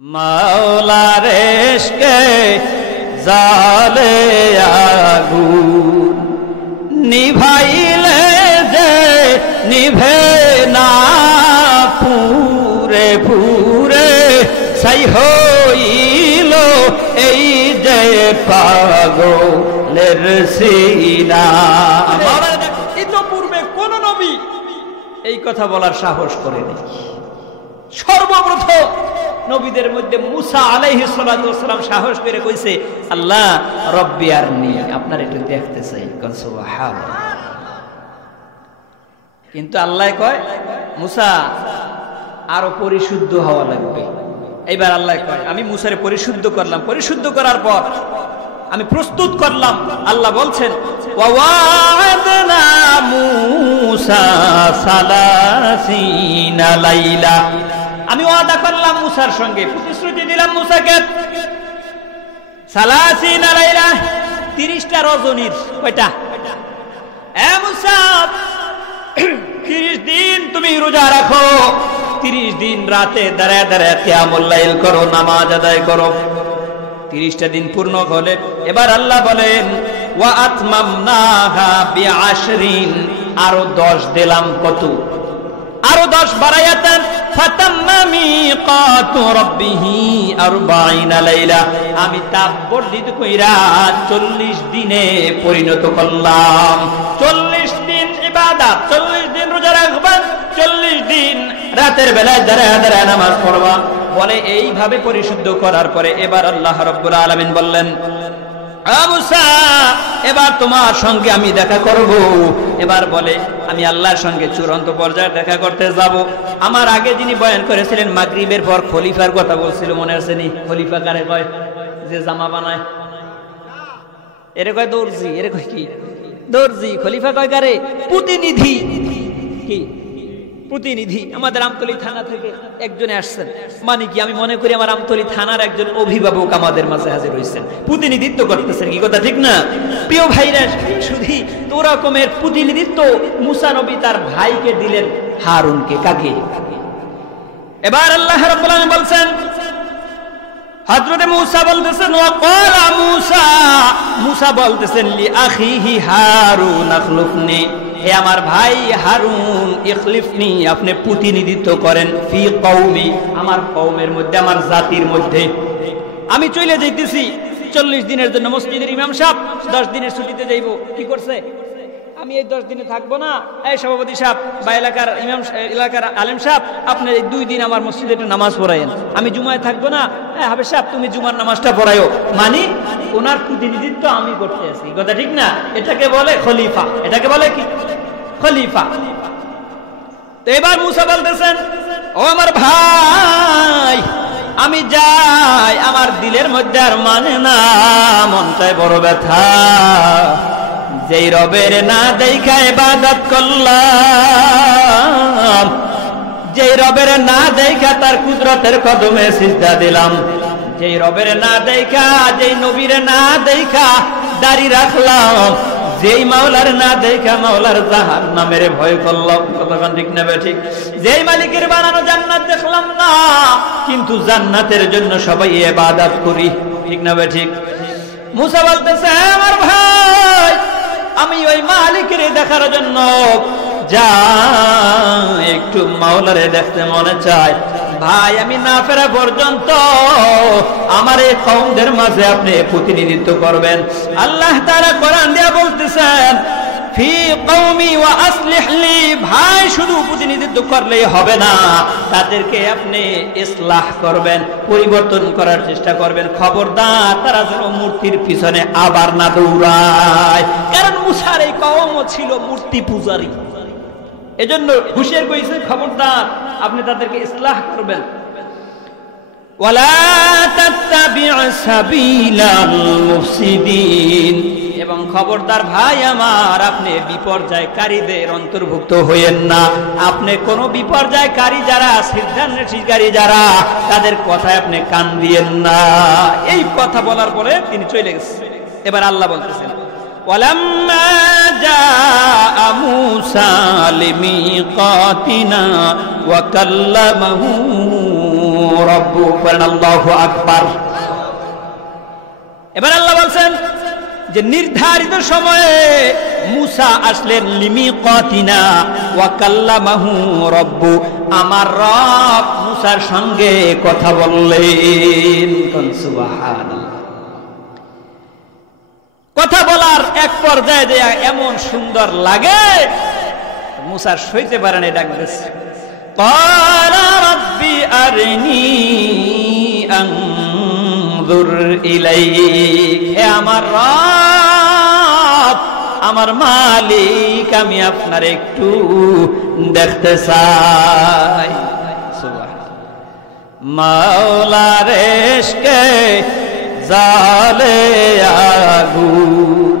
মাওলার ইশকে জালে আগুন নিভাইলে যে নিভে না পুরে পুরে ছাই হইল এই যে পাগলের সিনা। ইতপূর্বে কোন নবী এই কথা বলার সাহস করেনি। সর্বপ্রথম নবীদের মধ্যে মুসা আলাইহিস সালাতু ওয়াস সালাম সাহস করে কইছে, আল্লাহ রব্বি আরনি, আপনার একটু দেখতে চাই। সুবহানাল্লাহ। কিন্তু আল্লাহ কয় মুসা আরো পরিশুদ্ধ হওয়া লাগবে। এইবার আল্লাহ কয় আমি মুসারে পরিশুদ্ধ করলাম, পরিশুদ্ধ করার পর আমি প্রস্তুত করলাম। আল্লাহ বলছেন ওয়া'আদনা মুসা সালাসিনা লাইলা, আমি ওয়াদা করলাম মুসার সঙ্গে, প্রতিশ্রুতি দিলাম মুসাকে সালাসিনা লাইলা, 30টা রজনীর। কয়টা? এ মুসা 30 দিন তুমি রোজা রাখো, 30 দিন রাতে দাঁড়ায় দাঁড়ায় কিয়ামুল লাইল করো, নামাজ আদায় করো। 30টা দিন পূর্ণ হলে এবার আল্লাহ বলেন ওয়া আতমামনাহা বিআশরিন, আরো 10 দিলাম। কত? আরো 10 বাড়াইয়াতেন। ফাতাম্মা মিকাতু রাব্বিহি 40 লাইলা, আমি তাববর্ধিত কইরা 40 দিনে পরিণত করলাম। 40 দিন ইবাদত, 40 দিন রোজা রাখবেন, 40 দিন রাতের বেলায় দাঁড়ায় দাঁড়ায় নামাজ পড়বা। বলে এইভাবে পরিশুদ্ধ করার পরে এবার আল্লাহ রাব্বুল আলামিন বললেন মুসা এবার তোমার সঙ্গে আমি দেখা করব। এবার বলে আমি আল্লাহর সঙ্গে চূড়ান্ত পর্যায়ে দেখা করতে যাব। আমার আগে যিনি বয়ান করেছিলেন মাগরিবের পর খলিফার কথা বলছিল, মনে আছে নি? খলিফা কারে কয়? যে জামা বানায়, এরে কয় দর্জি। এরে কয় কি? দর্জি। খলিফা কয় কারে? প্রতিনিধি। কি প্রতিনিধি? আমাদের আমতলী থানা থেকে একজনে আসছেন, মানে কি আমি মনে করি আমার আমতলী থানার একজন অভিভাবক আমাদের মাঝে হাজির হয়েছেন, প্রতিনিধিত্ব করতেছেন। কি কথা ঠিক না? প্রিয় ভাইরা, শুধু তো রকমের প্রতিনিধিত্ব মুসা নবী তার ভাইকে দিলেন, হারুনকে। কাকে? এবার আল্লাহ রাব্বুল আলামিন বলছেন হযরতে মুসা বলতেছেন ওয়াকালা মুসা, মুসা বলতেছেন লি আখিহি হারুন আখলুফনি, হে আমার ভাই হারুন, ইখলিফনি, আপনি প্রতিনিধিত্ব করেন, ফি কওমি, আমার কওমের মধ্যে, আমার জাতির মধ্যে। আমি চলে যাইতেছি 40 দিনের জন্য। মসজিদের ইমাম সাহেব 10 দিনের ছুটিতে যাইব। কি করছে? আমি এই 10 দিনে থাকবো না। এই সভাপতি সাহেব বা এলাকার ইমাম, এলাকার আলেম সাহেব, আপনি এই 2 দিন আমার মসজিদে একটু নামাজ পড়ায়েন। আমি জুমায় থাকবো না। হাফেজ সাহেব তুমি জুমার নামাজটা পড়ায়ো। মানে ওনার প্রতিনিধিত্ব আমি করতে আছি। কথা ঠিক না? এটাকে বলে খলিফা। এটাকে বলে কি? খলিফা। তো এবার মুসা বলতেছেন ও আমার ভাই, আমি যাই, আমার দিলের মধ্যে আর মানে না, মন চায় বড় ব্যথা। যেই রবের না দেখা ইবাদত করলাম, যেই রবের না দেখা তার কুদরতের কদমে সিজদা দিলাম, যেই রবের না দেখা, যেই নবীর না দেখা দাড়ি রাখলাম, যেই মাওলার না দেখা মাওলার জাহান্নামের ভয় করলাম। কতক্ষণ ঠিক নেবে? ঠিক। যেই মালিকের বানানো জান্নাত দেখলাম না, কিন্তু জান্নাতের জন্য সবাই ইবাদত করি। ঠিক নেবে? ঠিক। মুসা বলতেছে আমার ভাই, আমি ওই মালিকের দেখার জন্য যা একটু মাওলারে দেখতে মনে চায়। ভাই আমি না ফেরা পর্যন্ত আমার এই কওমদের মাঝে আপনি প্রতিনিধিত্ব করবেন। আল্লাহ তাআলা কোরআন দিয়ে বলতেছেন ফি কওমি ওয়া আসলিহ লি, ভাই শুধু প্রতিনিধিত্ব করলেই হবে না, তাদেরকে আপনি ইসলাহ করবেন, পরিবর্তন করার চেষ্টা করবেন। খবরদার তারা যেন মূর্তির পিছনে আবার না দৌড়ায়, কারণ মুসার এই কওম ছিল মূর্তি পূজারী। এজন্য হুঁশিয়ার করেছে খবরদার আপনি তাদেরকে ইসলাহ করবেন। ওয়ালা তাত্তাবি'উ সাবিলাল মুফসিদিন, এবং খবরদার ভাই আমার, আপনি বিপর্যয়কারীদের অন্তর্ভুক্ত হইয়েন না। আপনি কোন বিপর্যয়কারী যারা, সিদ্ধান্তকারী যারা, তাদের কথায় আপনি কান দিয়েন না। এই কথা বলার পরে তিনি চলে গেছেন। এবার আল্লাহ বলতেছেন ওয়ালাম্মা জাআ মূসা লিমিকাতিনা ওয়া কাল্লামাহু রব্বু বলেন আল্লাহু আকবার। এবার আল্লাহ বলছেন যে নির্ধারিত সময়ে মুসা আসলেন লিমিকাতিনা ওয়া কাল্লামাহু রব্বু, আমার রব মুসার সঙ্গে কথা বললেন। সুবহানাল্লাহ। কথা বলার এক পর্যায়ে যে এমন সুন্দর লাগে মুসার সইতে পারে না, ডাক দিয়েছে ক্বালা রাব্বি আরনি আনজুর ইলাইক, হে আমার রব, আমার মালিক, আমি আপনার একটু দেখতে চাই। সুবহানাল্লাহ। মাওলার ইশকে জালে আগুন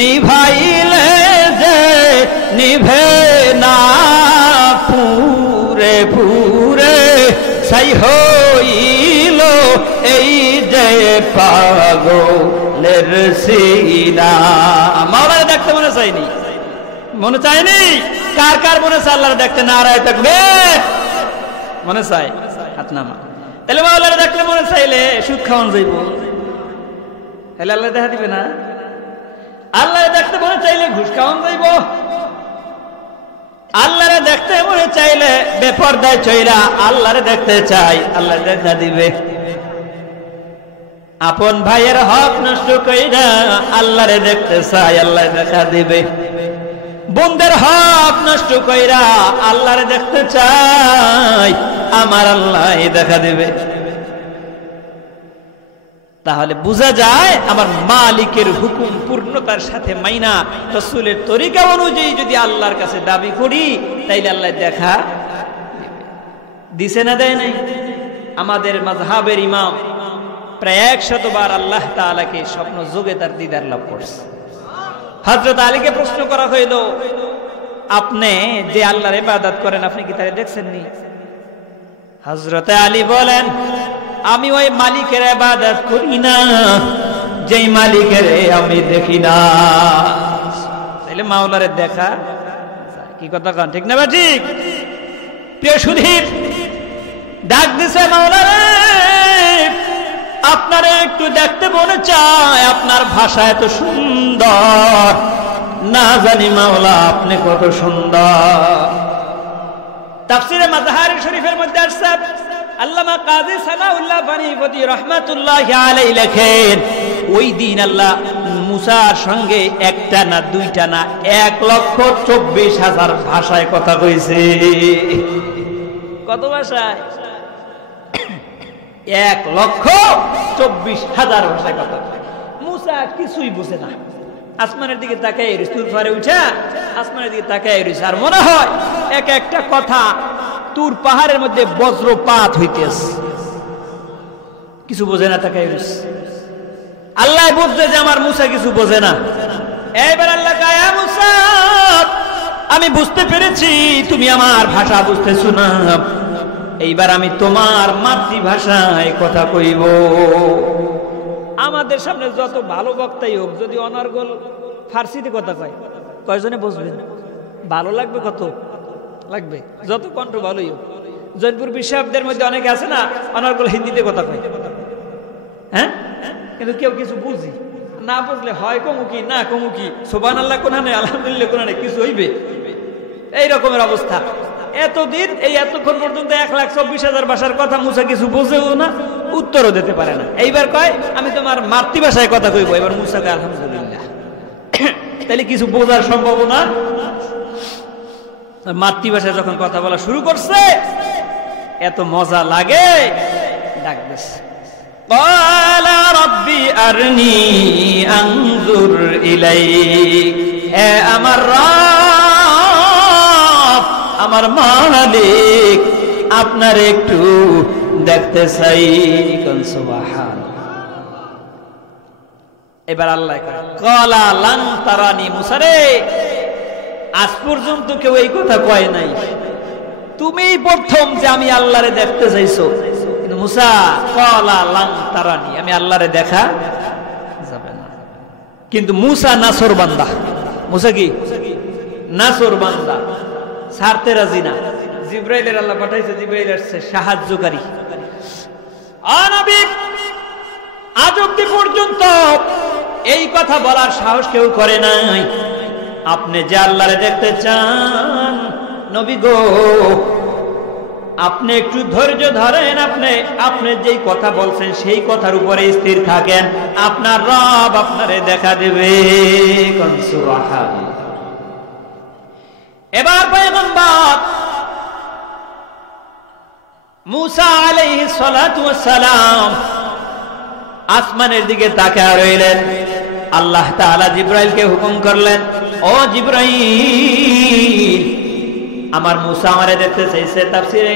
নিভাইলে যে নিভে না, পুরে পুরে ছাই হইল এই যে পাগলের সিনা। মাওলারে দেখতে মনে চাইনি? মনে চায়নি? কার কার মনে চায় আল্লাহরে দেখতে? নারায়ে তাকবীর। মনে চায়? হাত নামা। তাহলে মাওলারে দেখলে মনে চাইলে সুদ খাওয়ান যাইব, তাহলে আল্লাহ দেখা দিবে না? আল্লাহরে দেখতে মনে চাইলে ঘুষ খাওয়ান যাইব। আল্লাহরে দেখতে মনে চাইলে বেপরদায় চইরা আল্লাহরে দেখতে চাই, আল্লাহ দেখা দিবে। আপন ভাইয়ের হক নষ্ট কইরা আল্লাহরে দেখতে চাই, আল্লাহ দেখা দিবে। বন্ধের হক নষ্ট কইরা আল্লাহরে দেখতে চাই, আমার আল্লাহ দেখা দিবে। তাহলে বোঝা যায় আমার মালিকের হুকুম পূর্ণতার সাথে মাইনা রাসূলের তরিকা অনুযায়ী যদি আল্লাহর কাছে দাবি করি তাইলে আল্লাহ দেখা দিছে না দেয় নাই? আমাদের মাযহাবের ইমাম প্রায় 100 বার আল্লাহ তাআলাকে স্বপ্ন যোগে তার দিদার লাভ করছে। হযরত আলীকে প্রশ্ন করা হইল, আপনি যে আল্লাহর ইবাদত করেন আপনি কি তারে দেখছেননি? হযরত আলী বলেন, আমি ওই মালিকের ইবাদত করি না যেই মালিকের আমি দেখি না। তাইলে মাওলারে দেখা কি কথা কন, ঠিক না বা ঠিক? প্রিয় সুধীর, ডাক দিছে মাওলারে, আপনারে একটু দেখতে মনে চায়, আপনার ভাষা এত সুন্দর, না জানি মাওলা আপনি কত সুন্দর। তাফসীরে মাযহারি শরীফের মধ্যে আসছে, আল্লামা কাজী সানাউল্লাহ বানীপতি রাহমাতুল্লাহি আলাইহি লেখেন, ওই দিন আল্লাহ মুসার সঙ্গে একটা না দুইটা না 1,24,000 ভাষায় কথা কইছে। কত ভাষায়? 1,24,000 ভাষায় কথা। মুসা কিছুই বুঝে না, আসমানের দিকে তাকায় রইছে, তুর পারে উঠা আসমানের দিকে তাকায় রইছে, আর মনে হয় এক একটা কথা তুর পাহাড়ের মধ্যে বজ্রপাত হইতেছে। কিছু বোঝে না, তাকায় রইছে। আল্লাহ বুঝছে যে আমার মুসা কিছু বোঝে না। এইবার আল্লাহ কয়, মুসা, আমি বুঝতে পেরেছি তুমি আমার ভাষা বুঝতেছো না, এইবার আমি তোমার মাতৃভাষায় কথা কইব। আমাদের সামনে যত ভালো বক্তাই হোক, যদি অনর্গল ফার্সিতে কথা কয়, কয়জনে বুঝবেন? ভালো লাগবে? কত লাগবে? যত কণ্ঠ ভালোই হোক। জয়পুর বিশ্ববিদ্যালয়ের মধ্যে অনেকে আছে না অনর্গল হিন্দিতে কথা কয়, হ্যাঁ, কিন্তু কেউ কিছু বুঝি না, বুঝলে হয় কমুকি না কমুকি, সুবহানাল্লাহ কোনা নেই, আলহামদুলিল্লাহ কোনা নেই, কিছু হইবে। এই রকমের অবস্থা। এতদিন এই এতক্ষণ পর্যন্ত 1,24,000 ভাষার কথা মুসা কিছু বোঝেও না, উত্তরও দিতে পারে না। এইবার কয় আমি তোমার মাতৃভাষায় কথা কইব। এবার মুসা কয় আলহামদুলিল্লাহ। তাহলে কিছু বোঝার সম্ভাবনা। মাতৃভাষায় যখন কথা বলা শুরু করছে এত মজা লাগে, ডাক দিছে, ক্বালা রাব্বি আরনি আনজুর ইলাইক, হে আমার রব, আমার মালিক, আপনার একটু দেখতে চাই। সুবহানাল্লাহ। এবার আল্লাহ কয়, ক্বালা লান তারানি, মুসা রে, আজ পর্যন্ত কেউ এই কথা কয় নাই, তুমিই প্রথম যে আমি আল্লাহরে দেখতে চাইছো। কিন্তু মুসা, ক্বালা লান তারানি, আমি আল্লাহরে দেখা যাবে না। কিন্তু মুসা নাসর বান্দা। মুসা কি? নাসর বান্দা, ছাড়তে রাজি না। জিব্রাইলের আল্লাহ পাঠাইছে, জিব্রাইল আসছে সাহায্যকারী। নবী আজ অব্দি পর্যন্ত এই কথা বলার সাহস কেউ করে নাই। আপনি যে আল্লাহরে দেখতে চান নবী গো, আপনি একটু ধৈর্য ধরেন, আপনি যেই কথা বলছেন সেই কথার উপরে স্থির থাকেন, আপনার রব আপনারে দেখা দেবে। সুবহানাল্লাহ। এবার পয়গম্বর মুসা আলাইহিস সালাতু ওয়াস সালাম আসমানের দিকে তাকিয়ে রইলেন। আল্লাহ তাআলা জিব্রাইলকে হুকুম করলেন, ও জিব্রাইল, আমার মুসা আমারে দেখতে চাইছে। তাফসীরে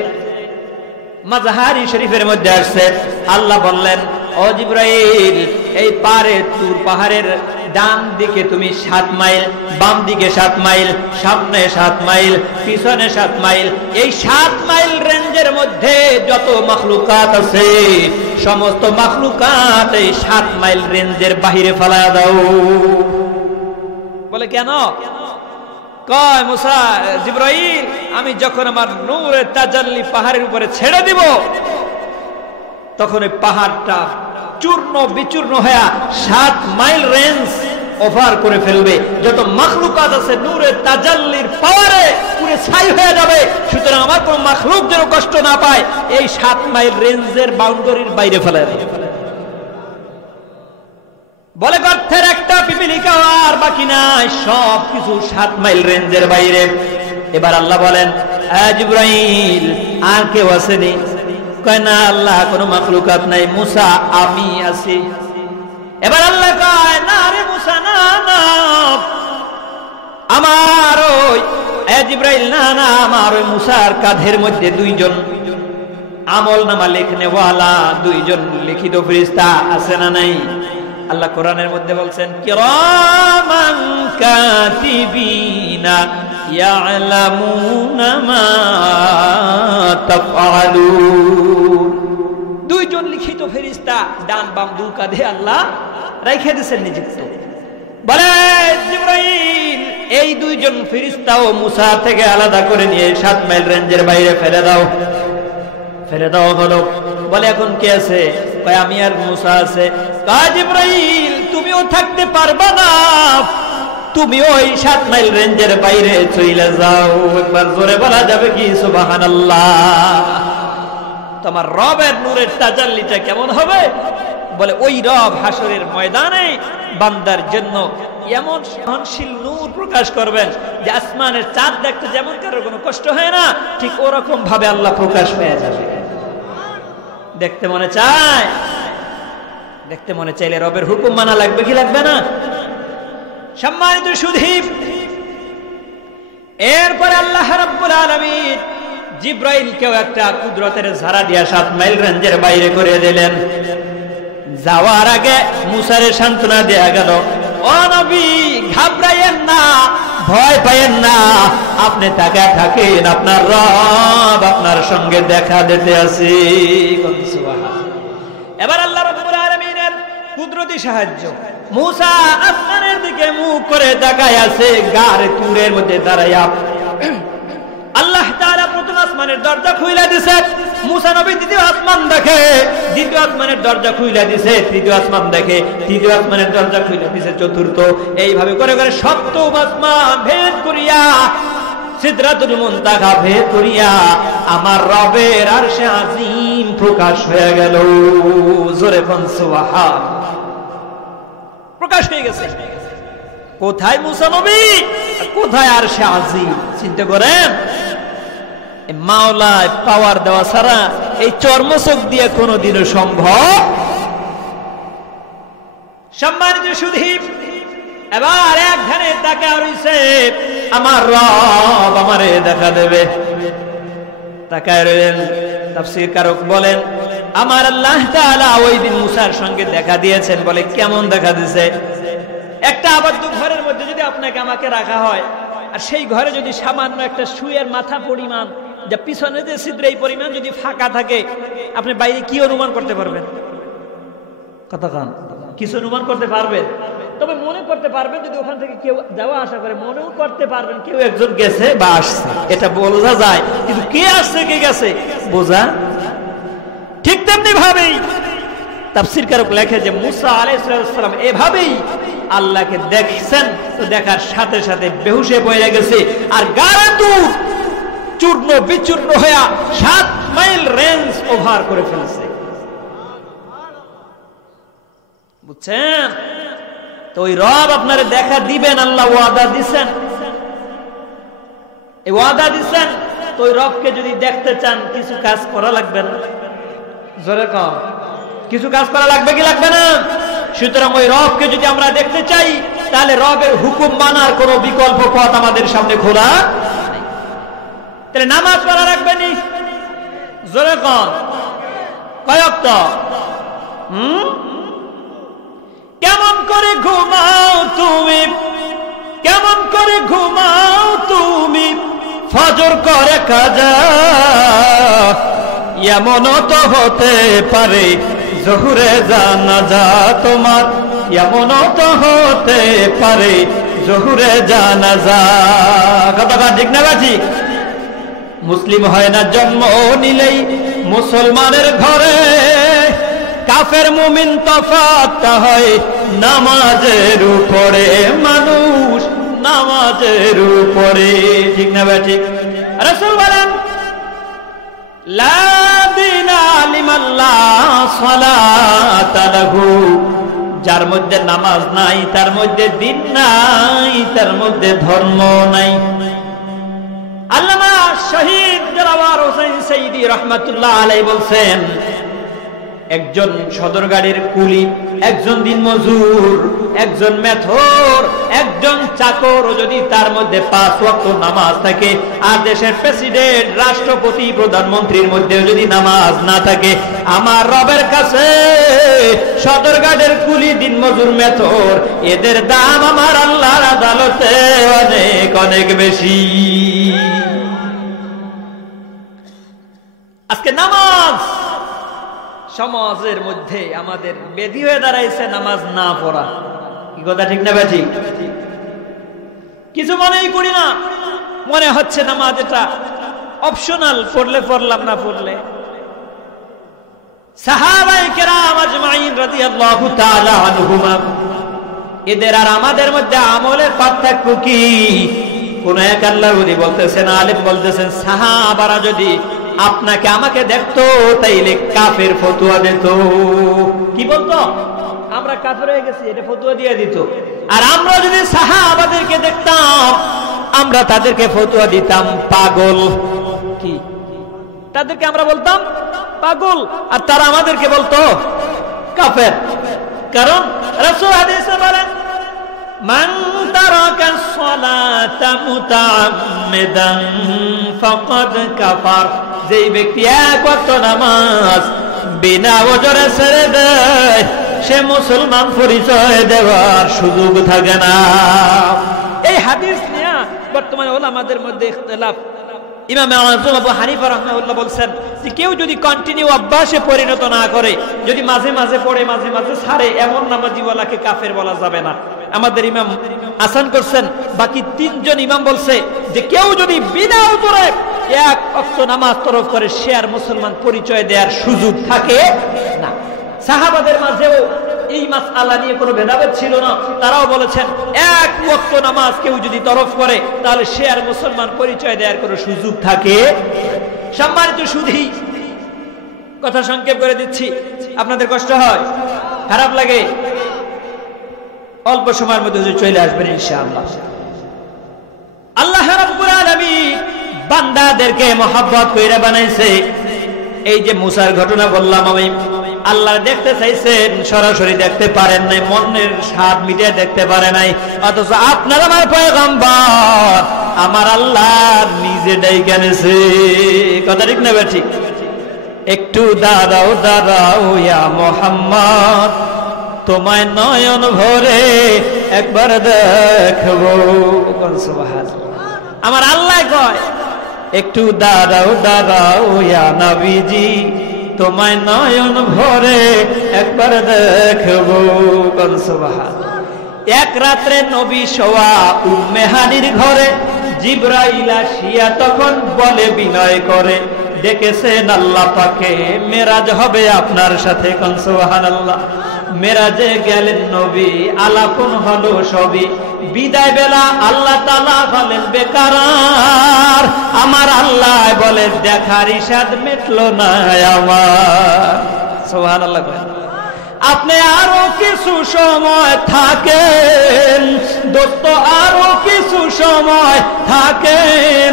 মাযহারি শরীফের মধ্যে আসছে, আল্লাহ বললেন, ও জিব্রাইল, এই তুর পাহাড়ের ডান দিকে তুমি 7 মাইল, বাম দিকে 7 মাইল, সামনে 7 মাইল, পিছনে 7 মাইল, এই 7 মাইল রেঞ্জের মধ্যে যত মাখলুকাত আছে সমস্ত মাখলুকাত এই 7 মাইল রেঞ্জের বাহিরে ফেলা দাও। বলে কেন? কয় মুসা, জিব্রাইল, আমি যখন আমার নূরের তাজাল্লি পাহাড়ের উপরে ছেড়ে দিব তখন এই পাহাড়টা চূর্ণ বিচূর্ণ হয়ে 7 মাইল রেঞ্জ ওভার করে ফেলবে। যত মাখলুকাত আছে নূরের তাজাল্লির পাওয়ারে পুরো ছাই হয়ে যাবে। সুতরাং আমার কোন মাখলুক যেন কষ্ট না পায়, এই 7 মাইল রেঞ্জের বাউন্ডারির বাইরে ফেলে দেবে। বলে গর্তের একটা পিপিলিকা আর বাকি নাই, সব কিছু 7 মাইল রেঞ্জের বাইরে। এবার আল্লাহ বলেন, জিব্রাইল, আর কেউ আসেনি? কয় না আল্লাহ, কোনো মাখলুকাত নাই, মুসা আমি আছি। এবার আল্লাহ কয়, না রে মুসা, না না, আমার ওই জিব্রাইল, না না, আমার ওই মুসার কাঁধের মধ্যে 2 জন আমল নামা লেখনেওয়ালা, 2 জন লিখিত ফেরেশতা আছে না নাই? আল্লাহ কোরআনের মধ্যে বলছেন, কিরামান কাতিবিনা ইয়ালামুনা মা তাফআলুন। 2 জন লিখিত ফেরেশতা ডান বাম 2 কাঁধে আল্লাহ রাইখা দিয়েছেন নিযুক্ত। বলে জিব্রাইল, এই 2 জন ফেরেশতাও মুসা থেকে আলাদা করে নিয়ে 7 মাইল রেঞ্জের বাইরে ফেলে দাও। ফেলে দাও হলো। বলে এখন কে আছে? কয় আমি আর মুসা আছে। কয় জিব্রাইল, তুমিও থাকতে পারবা না, তুমি ওই 7 মাইল রেঞ্জের বাইরে চলে যাও। একবার জোরে বলা যাবে কি সুবহানাল্লাহ? তোমার রবের নূরের তাজাল্লিটা কেমন হবে? বলে ওই রব হাসরের ময়দানে বান্দার জন্য এমন সহনশীল নূর প্রকাশ করবেন যে আসমানের চাঁদ দেখতে যেমন কারো কোনো কষ্ট হয় না, ঠিক ওরকম ভাবে আল্লাহ প্রকাশ পেয়ে যাবে। দেখতে মনে চায়? দেখতে মনে চাইলে রবের হুকুম মানা লাগবে কি লাগবে না? সম্মানিত সুধী, এরপরে আল্লাহ রাব্বুল আলামিন জিব্রাইলকেও একটা কুদরতের ঝাড়া দিয়া 7 মাইল রেঞ্জের বাইরে করে দিলেন। যাওয়ার আগে মুসারে সান্ত্বনা দেয়া গেল, ও নবী, ঘাবড়াইয়েন না, ভয় পাইয়েন না, আপনি তাকায় থাকেন, আপনার রব আপনার সঙ্গে দেখা দিতে আছে। এবার আল্লাহ রাব্বুল আলামিনের কুদরতি সাহায্য, মুসা আসমানের দিকে মুখ করে তাকায় আছে, গারে তুরের মধ্যে দাঁড়ায়া আল্লাহ তাআলা প্রথম আসমানের দরজা খুইলা দিয়েছে। মুসা নবী দ্বিতীয় আসমান দেখে, দ্বিতীয় আসমানের দরজা খুইলা দিয়েছে, তৃতীয় আসমান দেখে, তৃতীয় আসমানের দরজা খুইলা দিয়েছে, চতুর্থ। এইভাবে করে করে সপ্তম আসমান ভেদ করিয়া, সিদরাতুল মুনতাহা ভেদ করিয়া আমার রবের আরশে আজিম প্রকাশ হয়ে গেল। জোরে বল সুবহানাল্লাহ। প্রকাশ হয়ে গেছে। কোথায় মুসা নবী, কোথায় আরশে আজিম? চিন্তা করেন, মাওলায় পাওয়ার দেওয়া ছাড়া এই চর্মচোখ দিয়ে কোনোদিনও সম্ভব। সম্মানিত সুধী, এবার একখানে তাকায় রইছে, আমার রব আমারে দেখা দেবে। তাকায় রইলেন। তাফসীর কারক বলেন, আমার আল্লাহ তাআলা ওই দিন মুসার সঙ্গে দেখা দিয়েছেন। বলে কেমন দেখা দিয়েছে? একটা আবদ্ধ ঘরের মধ্যে যদি আপনাকে আমাকে রাখা হয়, আর সেই ঘরে যদি সামান্য একটা সুয়ের মাথা পরিমাণ, যা পিছনে যে ছিদ্র এই পরিমাণ যদি ফাঁকা থাকে, আপনি বাইরে কি অনুমান করতে পারবেন? কথা কান, কিছু অনুমান করতে পারবেন? তবে মনে করতে পারবেন যদি ওখান থেকে কেউ যাওয়া আসা করে, মনেও করতে পারবেন কেউ একজন গেছে বা আসছে, এটা বোঝা যায়। কিন্তু কে আসছে কে গেছে বোঝা। ঠিক তেমনি ভাবেই তাফসীরকারক লেখে যে মুসা আলাইহিস সালাম এভাবেই আল্লাহকে দেখছেন, তো দেখার সাথে সাথে বেহুশে পড়ে গেছে, আর গাড়া দূর চূর্ণ বিচূর্ণ হয়ে 7 মাইল রেঞ্জ ওভার করে ফেলছে। বুঝছেন? তো ওই রব আপনারে দেখা দিবেন, আল্লাহ ওয়াদা দিছেন, এই ওয়াদা দিছেন। তো ওই রবকে যদি দেখতে চান কিছু কাজ করা লাগবে না, জোরে কম, কিছু কাজ করা লাগবে কি লাগবে না? সুতরাং ওই রবকে যদি আমরা দেখতে চাই তাহলে রবের হুকুম মানার কোনো বিকল্প পথ আমাদের সামনে খোলা। তাহলে নামাজ পড়া লাগবে নি, জোরে কম, কয়ক্ত? কেমন করে ঘুমাও তুমি, কেমন করে ঘুমাও তুমি, ফজর করে কাজা, এমনও তো হতে পারে জোহরে জানাজা তোমার, এমনও তো হতে পারে জোহরে জানাজা। কথাটা ঠিক না বাজি? মুসলিম হয় না জন্ম নিলেই মুসলমানের ঘরে, কাফের মুমিন তফাৎটা হয় নামাজের উপরে, মানুষ নামাজের উপরে। ঠিক না ভাই? ঠিক। রাসূল বলেন লা দীনা লিমান লা সালাতা লাহু, যার মধ্যে নামাজ নাই তার মধ্যে দিন নাই, তার মধ্যে ধর্ম নাই। আল্লামা শহীদ দেলাওয়ার হোসেন সাইদি রাহমাতুল্লাহ আলাইহি বলছেন, একজন সদরগাড়ির কুলি, একজন দিনমজুর, একজন মেথর, একজন চাকর যদি তার মধ্যে 5 ওয়াক্ত নামাজ থাকে, আর দেশের প্রেসিডেন্ট, রাষ্ট্রপতি, প্রধানমন্ত্রীর মধ্যে যদি নামাজ না থাকে, আমার রবের কাছে সদরগাড়ির কুলি, দিনমজুর, মেথর, এদের দাম আমার আল্লাহর আদালতে অনেক অনেক বেশি। আজকে নামাজ সমাজের মধ্যে আমাদের বেধি হয়ে দাঁড়াইছে, নামাজ না পড়া। কি কথা ঠিক না ভাই? কিছু মনেই করি না, মনে হচ্ছে নামাজ এটা অপশনাল, পড়লে পড়লাম, না পড়লে। সাহাবায়ে কেরাম আজমাইন রাদিয়াল্লাহু তাআলা আনহুম, এদের আর আমাদের মধ্যে আমলের পার্থক্য কি? কোন এক আল্লাহর ওলি বলতেছেন, আলেম বলতেছেন, সাহাবারা যদি আপনাকে আমাকে দেখতো তাইলে কাফের ফতোয়া দিত। কি বলতো? আমরা কাফের হয়ে গেছি, এটা ফতোয়া দিয়ে দিত। আর আমরা যদি সাহাবাদেরকে দেখতাম, আমরা তাদেরকে ফতোয়া দিতাম পাগল। কি? তাদেরকে আমরা বলতাম পাগল, আর তারা আমাদেরকে বলতো কাফের। কারণ রাসূল হাদিসে বলেন, মান তারাকা সালাতা মুতাআম্মিদান ফাকাদ কাফার, যেই ব্যক্তি এক ওয়াক্ত নামাজ বিনা ওজরে ছেড়ে দেয়, সে মুসলমান পরিচয় দেওয়ার সুযোগ থাকে না। এই হাদিস নিয়ে বর্তমানে ওলামাদের মধ্যে ইখতিলাফ। ইমাম আযম আবু হানিফা রাহমাহুল্লাহ বলছেন যে কেউ যদি কন্টিনিউ অভ্যাসে পরিণত না করে, যদি মাঝে মাঝে পড়ে মাঝে মাঝে ছাড়ে, এমন নামাজিওয়ালাকে কাফের বলা যাবে না। আমাদের ইমাম আসান করছেন, বাকি 3 জন ইমাম বলছে যে কেউ যদি বিনা উজরে এক ওয়াক্ত নামাজ তরফ করে, সে আর মুসলমান পরিচয় দেওয়ার সুযোগ থাকে না। সাহাবাদের মাঝেও এই মাসআলা নিয়ে কোনো ভেদাভেদ ছিল না, তারাও বলেছেন এক ওয়াক্ত নামাজ কেউ যদি তরফ করে তাহলে সে আর মুসলমান পরিচয় দেওয়ার কোনো সুযোগ থাকে। সম্মানিত সুধী, কথা সংক্ষেপ করে দিচ্ছি, আপনাদের কষ্ট হয়, খারাপ লাগে, অল্প সময়ের মধ্যে চলে আসবেন ইনশাআল্লাহ। আল্লাহ রাব্বুল আলামিন বান্দাদেরকে মহব্বত কইরা বানাইছে। এই যে মুসার ঘটনা বললাম আমি, আল্লাহ দেখতে চাইছেন, সরাসরি দেখতে পারেন নাই, মনের স্বাদ মিটিয়ে দেখতে পারে নাই। অথচ আপনার আমার পয়গম্বর আমার আল্লাহ নিজে ডাইকা নেছে। কথা ঠিক না ঠিক? একটু দাঁড়াও দাঁড়াও ইয়া মুহাম্মদ, তোমায় নয়ন ভরে একবার দেখবো। আমার আল্লাহ কয় একটু দাঁড়াও দাঁড়াও ইয়া নবীজি, তোমায় নয়ন ভরে একবার দেখবো। সুবহান। এক রাত্রে নবী শোয়া উম্মে হানির ঘরে, জিবরাইল আসিয়া তখন বলে বিনয় করে, ডেকেছেন আল্লাহ পাকে, মেরাজ হবে আপনার সাথে। কোন সুবহানাল্লাহ। মেরাজে গেলেন নবী, আলাপন হলো সবই, বিদায় বেলা আল্লাহ তাআলা হলেন বেকারার। আমার আল্লাহ বলে, দেখার ইশাদ মিটলো না আমার। সুবহানাল্লাহ। আপনি আরো কিছু সময় থাকেন দোস্ত, আরো কিছু সময় থাকেন,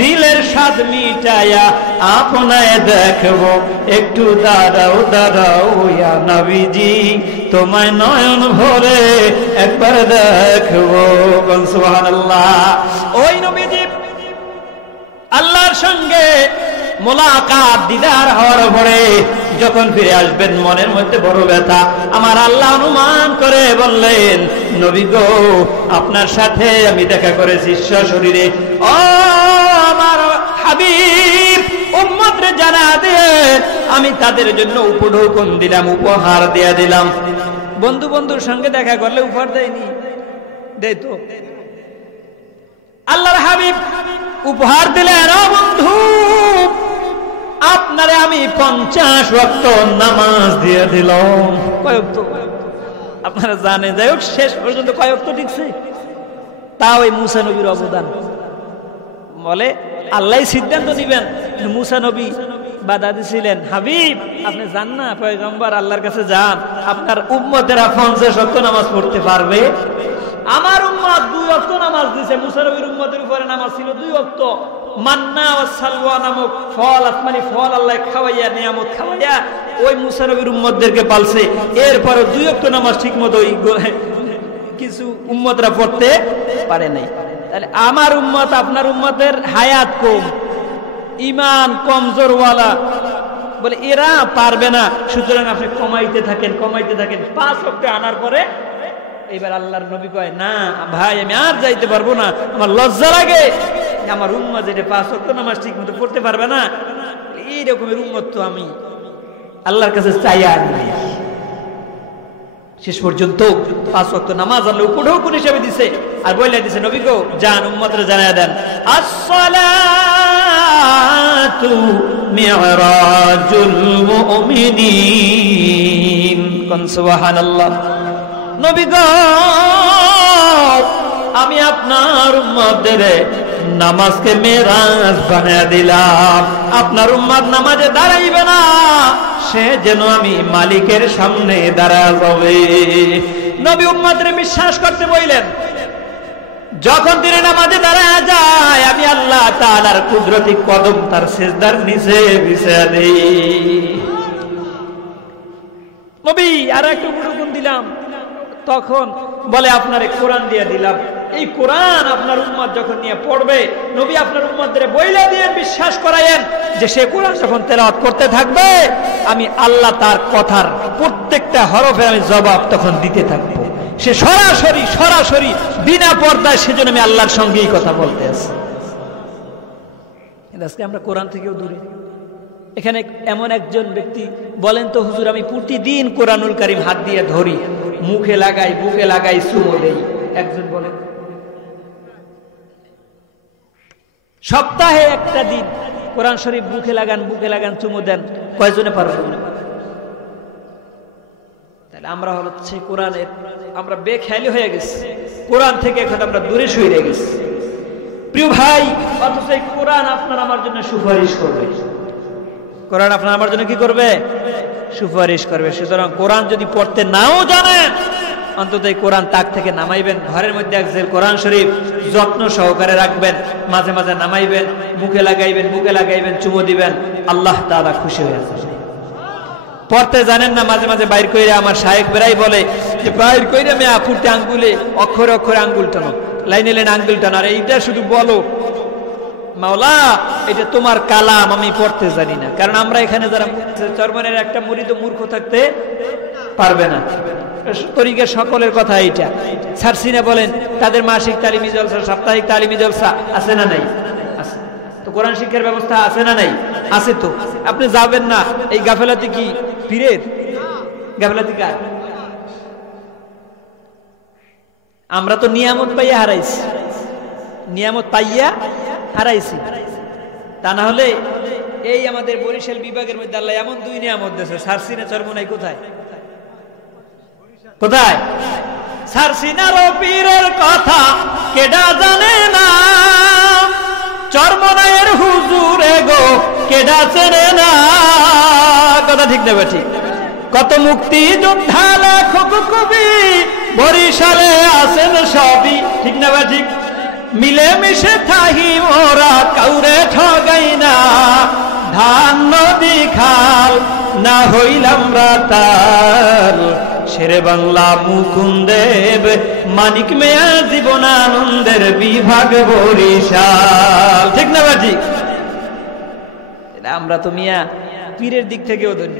দিলের স্বাদ মিটায়া আপনায় দেখবো, একটু দাঁড়াও দাঁড়াও ইয়া নবীজি, তোমায় নয়ন ভরে একবার দেখবো। সুবহানাল্লাহ। ওই নবীজি আল্লাহর সঙ্গে মোলাকাত দিদার হওয়ার পরে যখন ফিরে আসবেন, মনের মধ্যে বড় ব্যথা। আমার আল্লাহ অনুমান করে বললেন, নবী গো, আপনার সাথে আমি দেখা করেছি সশরীরে। ও আমার হাবিব, উম্মতরে জানা দিয়ে আমি তাদের জন্য উপঢৌকন দিলাম, উপহার দিয়ে দিলাম। বন্ধু বন্ধুর সঙ্গে দেখা করলে উপহার দেয়নি? দেয় তো। আল্লাহর হাবিব উপহার দিলেন, ও বন্ধু, আপনারে আমি 50 ওয়াক্ত নামাজ দিয়ে দিলাম। কয় ওয়াক্ত? আপনারা জানেন। যাই হোক, শেষ পর্যন্ত কয় ওয়াক্ত টিকছে? তা ওই মুসা নবীর অবদান। বলে আল্লাহ সিদ্ধান্ত নিবেন। মুসা নবী বাধা দিছিলেন, হাবিব আপনি যান না, পয়গম্বর আল্লাহর কাছে যান, আপনার উম্মতেরা 50 ওয়াক্ত নামাজ পড়তে পারবে। আমার উম্মত 2 ওয়াক্ত নামাজ দিছে। মুসা নবীর উম্মতের উপরে নামাজ ছিল 2 ওয়াক্ত। মান্না ওয়া সালওয়া নামক ফল, আসমানি ফল আল্লাহ খাওয়াইয়া, নিয়ামত খাওয়াইয়া ওই মুসা নবীর উম্মতদেরকে পালছে। এরপরে 2 ওয়াক্ত নামাজ ঠিক মতো কিছু উম্মতরা পড়তে পারে নাই। তাহলে আমার উম্মত আপনার উম্মতের হায়াত কম, ইমান কমজোরওয়ালা, বলে এরা পারবে না, সুতরাং আপনি কমাইতে থাকেন, কমাইতে থাকেন। 5 ওয়াক্ত আনার পরে এবার আল্লাহর নবী কয়, না ভাই আমি আর যাইতে পারবো না, আমার লজ্জা লাগে, আমার উম্মত যেটা 5 ওয়াক্ত নামাজ ঠিক মতো পড়তে পারবে না, এই রকমের উম্মত তো আমি আল্লাহর কাছে চাই আর নাই। শেষ পর্যন্ত 5 ওয়াক্ত নামাজ আল্লাহ উপঢৌকন হিসেবে দিছে, আর বলে দিছে, নবী গো যান, উম্মতরে জানায়া দেন, আসসালাতু মিরাজুল মুমিনিন। কোন সুবহানাল্লাহ। নবী গো, আমি আপনার উম্মতদের নামাজকে মেরাজ বানায়া দিলাম। আপনার উম্মত নামাজে দাঁড়াইবে না, সে যেন আমি মালিকের সামনে দাঁড়ায় যাবে। নবী উম্মতদের বিশ্বাস করতে বললেন। যখন তিনি নামাজে দাঁড়ায় যায়, আমি আল্লাহ তাআলার কুদরতি কদম তার সিজদার নিচে বিছিয়ে দেই। নবী আর একটু গুণ দিলাম, তখন বলে আপনারে কোরআন দিয়ে দিলাম। এই কোরআন আপনার উম্মত যখন নিয়ে পড়বে, নবী আপনার উম্মতদের বইলা দিয়ে বিশ্বাস করায়েন যে সে কোরআন যখন তেলাওয়াত করতে থাকবে, আমি আল্লাহ তার কথার প্রত্যেকটা হরফে আমি জবাব তখন দিতে থাকবো। সে সরাসরি সরাসরি বিনা পর্দায়, সেজন্য আমি আল্লাহর সঙ্গেই কথা বলতে আছি। আজকে আমরা কোরআন থেকেও দূরে। এখানে এমন একজন ব্যক্তি বলেন তো, হুজুর আমি প্রতিদিন কোরআনুল কারীম হাত দিয়ে ধরি, মুখে লাগাই, বুকে লাগাই, চুমো দেই। একজন বলেন সপ্তাহে একটা দিন কোরআন শরীফ বুকে লাগান, বুকে লাগান, চুমো দেন, কয়জনে পারবেন? তাহলে আমরা হচ্ছে কোরআনের আমরা বেখেয়ালি হয়ে গেছি, কোরআন থেকে এখন আমরা দূরে সরে গেছি। প্রিয় ভাই, অথচ এই কোরআন আপনার আমার জন্য সুপারিশ করবে। কোরআন আপনার আমার জন্য কি করবে? সুপারিশ করবে। সুতরাং কোরআন যদি পড়তে নাও জানেন, অন্তত এই কোরআন তাক থেকে নামাইবেন। ঘরের মধ্যে এক জেল কোরআন শরীফ যত্ন সহকারে রাখবেন, মাঝে মাঝে নামাইবেন, মুখে লাগাইবেন, বুকে লাগাইবেন, চুমো দিবেন, আল্লাহ তাআলা খুশি হয়ে যাবেন। পড়তে জানেন না, মাঝে মাঝে বাইর কইরা আমার শায়েখ বেরাই বলে যে বাইর কইরা আমি আপুরতে আঙ্গুলে অক্ষরে অক্ষরে আঙ্গুল টানো, লাইনে লাইনে আঙ্গুল টানো, আর এইটা শুধু বলো মাওলা এটা তোমার কালাম, আমি পড়তে জানি না। কারণ আমরা এখানে যারা চরমনের একটা মুরিদ মূর্খ থাকতে পারবে না। তরিকার সকলের কথা এইটা। সারসিনা বলেন তাদের মাসিক তালিমি জলসা, সাপ্তাহিক তালিমি জলসা আছে না নাই? আছে। তো কোরআন শিক্ষার ব্যবস্থা আছে না নাই? আছে। তো আপনি যাবেন না, এই গাফেলাতি কি পীরের? গাফেলাতি কার? আমরা তো নিয়ামত পাইয়া হারাইছি, নিয়ামত পাইয়া হারাইছি। তা না হলে এই আমাদের বরিশাল বিভাগের মধ্যে আল্লাহ এমন দুই নিয়ামত দিয়েছে, সারসিনা চরমোনাই কোথায় কোথায়? সারসিনার পীরের কথা কেডা জানে না, চরমোনাইয়ের হুজুরে গো কেডা চেনে না। কথা ঠিক না ঠিক? কত মুক্তি যোদ্ধা লেখক কবি বরিশালে আছেন সবই, ঠিক না বা ঠিক? মিলে মিশে থাহি মোরা কাউরে ঠগাই না, ধান নদী খাল না হইলাম রাতাল, শেরে বাংলা মুকুন্দেব মানিক মেয়া জীবনানন্দের বিভাগ বরিশাল, ঠিক না বা ঠিক? আমরা তো মিয়া পীরের দিক থেকেও ধন্য।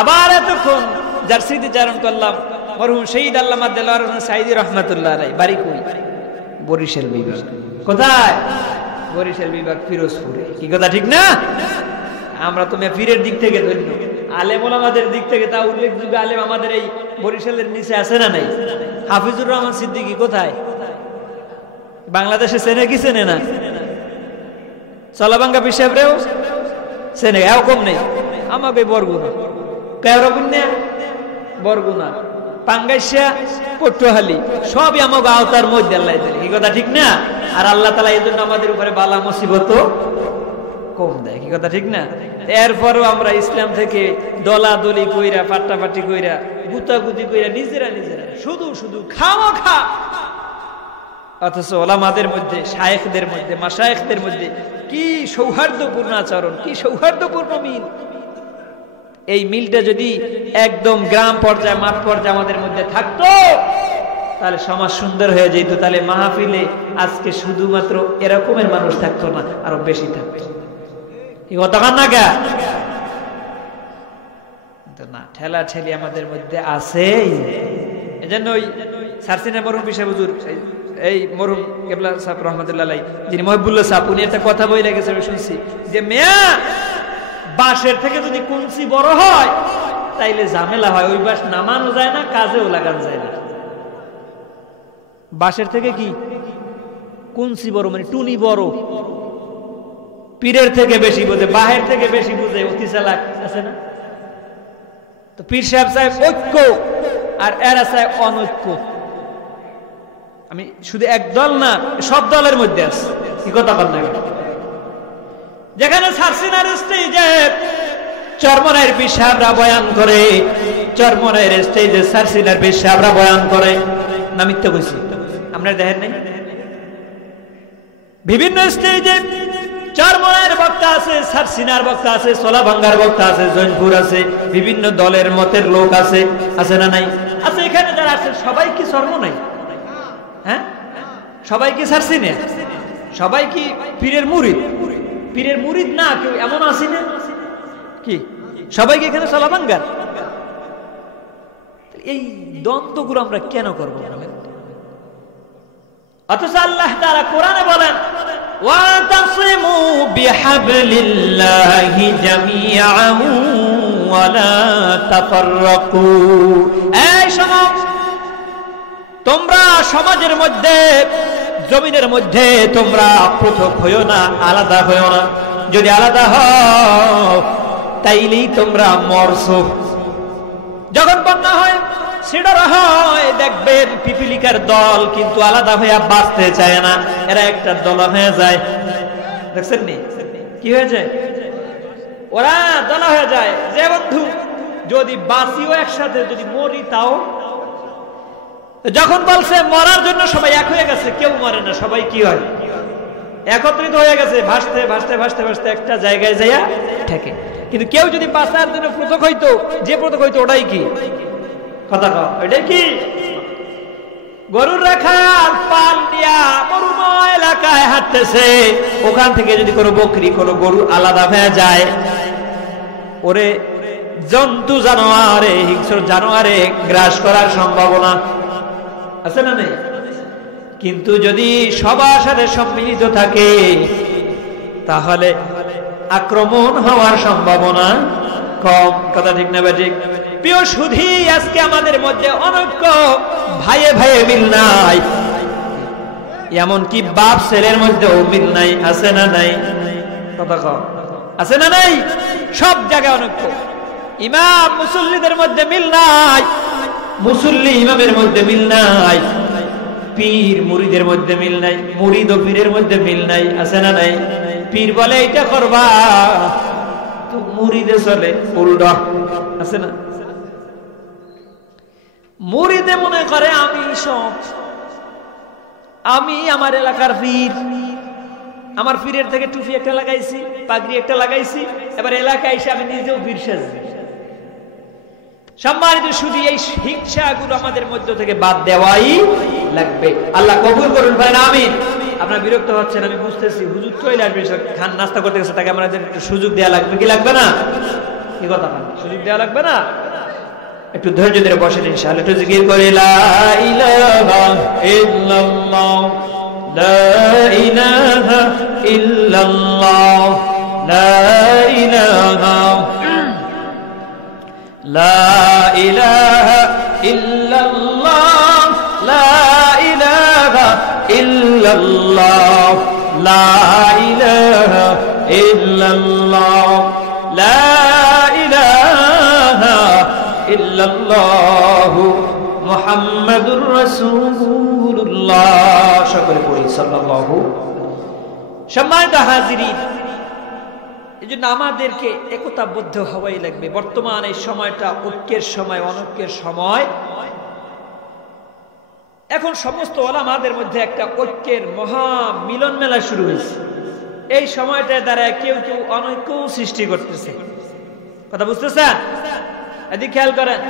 আবার এতক্ষণ যার স্মৃতিচারণ করলাম মরহুম শহীদ আল্লামা দেলোয়ার হোসেন সাঈদী রহমাতুল্লাহ আলাইহি, বাড়ি কই? বরিশাল বিভাগ। কোথায়? বরিশাল বিভাগ, পিরোজপুরে। কি কথা ঠিক না? আমরা তো পীরের দিক থেকে ধন্য, আলেম ওলামাদের দিক থেকে তা উল্লেখযোগ্য আলেম আমাদের এই বরিশালের নিচে আছে না নাই? হাফিজুর রহমান সিদ্দিকী কোথায়? বাংলাদেশে চেনে কি চেনে না? চলাবাঙ্গা পীর সাহেবরেও চেনে, এও কম নেই। আমাকে বরগুনা, কেরবিন্যা বরগুনা, পাঙ্গাইশা পটুয়াখালী সবই আমাকে আওতার মধ্যে আল্লাহ দিলে। কি কথা ঠিক না? আর আল্লাহ তাআলা এই জন্য আমাদের উপরে বালা মুসিবত কম দেয়। কি কথা ঠিক না? এরপরও আমরা ইসলাম থেকে দলাদলি কইরা, পাট্টাপাটি কইরা, গুতাগুতি কইরা নিজেরা শুধু শুধু খাওয়া, অথচ ওলামাদের মধ্যে, শায়েখদের মধ্যে, মাশায়েখদের মধ্যে কি সৌহার্দ্যপূর্ণ আচরণ, কি সৌহার্দ্যপূর্ণ মিল। এই মিলটা যদি একদম গ্রাম পর্যায়ে, মাঠ পর্যায়ে আমাদের মধ্যে থাকতো, তাহলে সমাজ সুন্দর হয়ে যেত। তাহলে মাহফিলে আজকে শুধুমাত্র এরকমের মানুষ থাকতো না, আরো বেশি থাকতো। না, ঠেলা ঠেলি আমাদের মধ্যে আছে। এজন্য ওই সারসিনা মরহুম পীর সাহেব হুজুর, এই মরহুম কেবলা সাহেব রহমাতুল্লাহ আলাইহি, যিনি মহিবুল্লাহ সাহেব, উনি একটা কথা বলে গেছে, আমি শুনছি যে মেয়া বাঁশের থেকে যদি কুঞ্চি বড় হয় তাইলে ঝামেলা হয়, ওই বাঁশ নামানো যায় না, কাজেও লাগানো যায় না। বাঁশের থেকে কি কুঞ্চি বড় মানে টুনি বড়, পীরের থেকে বেশি বোঝে, বাহের থেকে বেশি বুঝে, অতি চালাক আছে না? তো পীর সাহেব সাহেব ঐক্য আর এরা সাহেব অনৈক্য। আমি শুধু এক দল না, সব দলের মধ্যে আছে। কি কথা বল না? যেখানে সারসিনার স্টেজে চরমোনাইয়ের পীর সাহেবরা বয়ান করে, চরমোনাইয়ের স্টেজে সারসিনার পীর সাহেবরা বয়ান করে, না মিথ্যা কইছি? আপনারা দেখেন নাই? বিভিন্ন স্টেজে চরমোনাইয়ের বক্তা আছে, সারসিনার বক্তা আছে, সোলাভাঙ্গার বক্তা আছে, জৈনপুর আছে, বিভিন্ন দলের মতের লোক আছে, আছে না নাই? আছে। এখানে যারা আছে সবাই কি চরমোনাই? হ্যাঁ, সবাই কি সারসিনা? সবাই কি পীরের মুরিদ? পীরের মুরিদ না কেউ এমন আছে না? কি সবাই কি এখানে সোলাভাঙ্গার? এই দ্বন্দ্বগুলো আমরা কেন করবো? অথচ আল্লাহ তাআলা কোরআনে বলেন, ওয়াতাসিমু বিহাবলিল্লাহি জামিআন ওয়া লা তাফাররাকু। এই সমাজ, তোমরা সমাজের মধ্যে, জমিনের মধ্যে তোমরা পৃথক হইও না, আলাদা হইও না। যদি আলাদা হও তাইলেই তোমরা মরছো। যখন বন্যা হয়, সিডর হয়, দেখবেন পিপিলিকার দল কিন্তু আলাদা হয়ে বাঁচতে চায় না, এরা একটা দল হয়ে যায়। দেখছেন নি কি হয়ে যায়? ওরা দল হয়ে যায়। যে বন্ধু যদি বাঁচিও একসাথে, যদি মরি তাও। যখন বলছে মরার জন্য সবাই এক হয়ে গেছে, কেউ মরে না, সবাই কি হয়? একত্রিত হয়ে গেছে, ভাসতে ভাসতে ভাসতে ভাসতে একটা জায়গায় যাইয়া ঠেকে। কিন্তু কেউ যদি বাঁচার জন্য পৃথক হইতো, যে পৃথক হইতো ওটাই কি কথা কও, ওইটাই কি? গরুর রাখাল পাল দিয়া মরুময় এলাকায় হাঁটতেছে, ওখান থেকে যদি কোনো বকরি, কোনো গরু আলাদা হয়ে যায়, ওরে জন্তু জানোয়ারে, হিংস্র জানোয়ারে গ্রাস করার সম্ভাবনা আছে না নেই? কিন্তু যদি সবার সাথে সম্মিলিত থাকে তাহলে আক্রমণ হওয়ার সম্ভাবনা কম। কথা ঠিক না ঠিক? প্রিয় সুধী, আজকে আমাদের মধ্যে অনৈক্য, ভাইয়ে ভাইয়ে মিল নাই, এমনকি বাপ ছেলের মধ্যেও মিল নাই। আছে না নাই? কথা কম, আছে না নাই? সব জায়গায় অনৈক্য। ইমাম মুসল্লিদের মধ্যে মিল নাই, মুসল্লি ইমামের মধ্যে মিল নাই, পীর মুরিদের মধ্যে মিল নাই, মুরিদ ও পীরের মধ্যে মিল নাই। আছে না নাই? পীর বলে এটা করবা, তো মুরিদে চলে উল্টা। আছে না? মুরিদে মনে করে আমি সব, আমি আমার এলাকার পীর, আমার পীরের থেকে টুপি একটা লাগাইছি, পাগড়ি একটা লাগাইছি, এবার এলাকায় এসে আমি নিজেও পীর সাজি। সম্মানিত শুধু এই হিংসাগুলো আমাদের মধ্য থেকে বাদ দেওয়াই লাগবে। আল্লাহ কবুল করুন, বলেন আমিন। আপনারা বিরক্ত হচ্ছেন, আমি বুঝতেছি, হুজুর চলে আসবে, খান নাস্তা করতে গেছে, তাকে আমাদের একটু সুযোগ দেওয়া লাগবে কি লাগবে না? কি কথা, সুযোগ দেওয়া লাগবে না? একটু ধৈর্য ধরে বসেন ইনশাআল্লাহ, একটু জিকির করে লা ইলাহা ইল্লাল্লাহ, লা ইলাহা ইল্লাল্লাহ, লা ইলাহা, লা ইলাহা ইল্লাল্লাহ, লা ইলাহা ইল্লাল্লাহ, লা ইলাহা ইল্লাল্লাহ, লা ইলাহা ইল্লাল্লাহু মুহাম্মাদুর রাসূলুল্লাহ। সকলে পড়ি সাল্লাল্লাহু। সম্মানিত হাজিরিন, এজন্য আমাদেরকে একতাবদ্ধ হওয়াই লাগবে। বর্তমান এই সময়টা ঐক্যের সময়, অনৈক্যের সময়। এখন সমস্ত ওলামাদের মধ্যে একটা ঐক্যের মহা মিলন মেলা শুরু হয়েছে। এই সময়টার দ্বারা কেউ কেউ অনৈক্য সৃষ্টি করতেছে। কথা বুঝতেছেন? এদিকে খেয়াল করেন,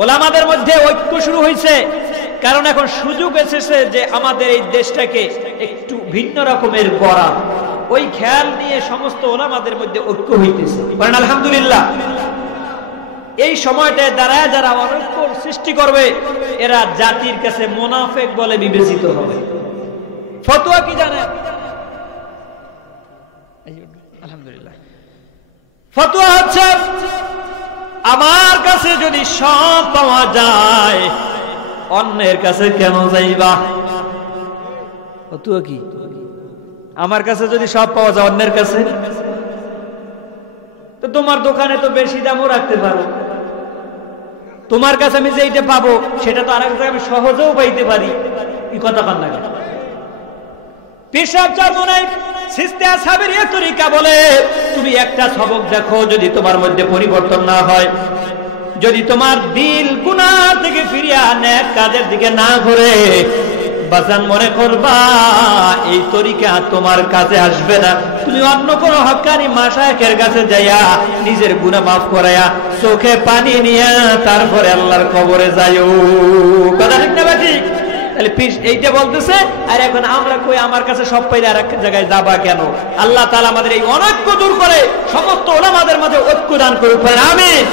ওলামাদের মধ্যে ঐক্য শুরু হয়েছে, কারণ এখন সুযোগ এসেছে যে আমাদের এই দেশটাকে একটু ভিন্ন রকমের গড়া। ওই খেয়াল নিয়ে সমস্ত ওলামাদের মধ্যে ঐক্য হইতেছে। বলেন আলহামদুলিল্লাহ। এই সময়টায় দ্বারা যারা অনৈক্য সৃষ্টি করবে, এরা জাতির কাছে মুনাফিক বলে বিবেচিত হবে। ফতোয়া কি জানেন? আলহামদুলিল্লাহ। ফতোয়া হচ্ছে, আমার কাছে যদি সব পাওয়া যায়, অন্যের কাছে কেন যাইবা? ফতোয়া কি? আমার কাছে যদি সব পাওয়া যায়, অন্যের কাছে? তো তোমার দোকানে তো বেশি দামও রাখতে পারো, তোমার কাছে আমি যেইটা পাবো সেটা তো আরেক জায়গায় আমি সহজেও পাইতে পারি। এই কথা কান লাগে। পেশাব চরমনাই সিস্তে আসহাবের এই তরিকা বলে, তুমি একটা সবক দেখো, যদি তোমার মধ্যে পরিবর্তন না হয়, যদি তোমার দিল গুনাহ থেকে ফিরিয়া নেক কাজের দিকে না ঘুরে, বাজান মনে করবা এই তরিকা তোমার কাছে আসবে না। তুমি অন্য কোন হক্কানি মাশায়েখের কাছে যাইয়া নিজের গুনাহ মাফ করায়া চোখে পানি নিয়া তারপরে আল্লাহর কবরে যাইও। কথা ঠিক না ঠিক? তাহলে এইটা বলতেছে। আর এখন আমরা কই আমার কাছে সব পাইলে আর এক জায়গায় যাবা কেন? আল্লাহ তাআলা আমাদের এই অনৈক্য দূর করে সমস্ত উলামাদের মাঝে ঐক্য দান করুন। আমিন।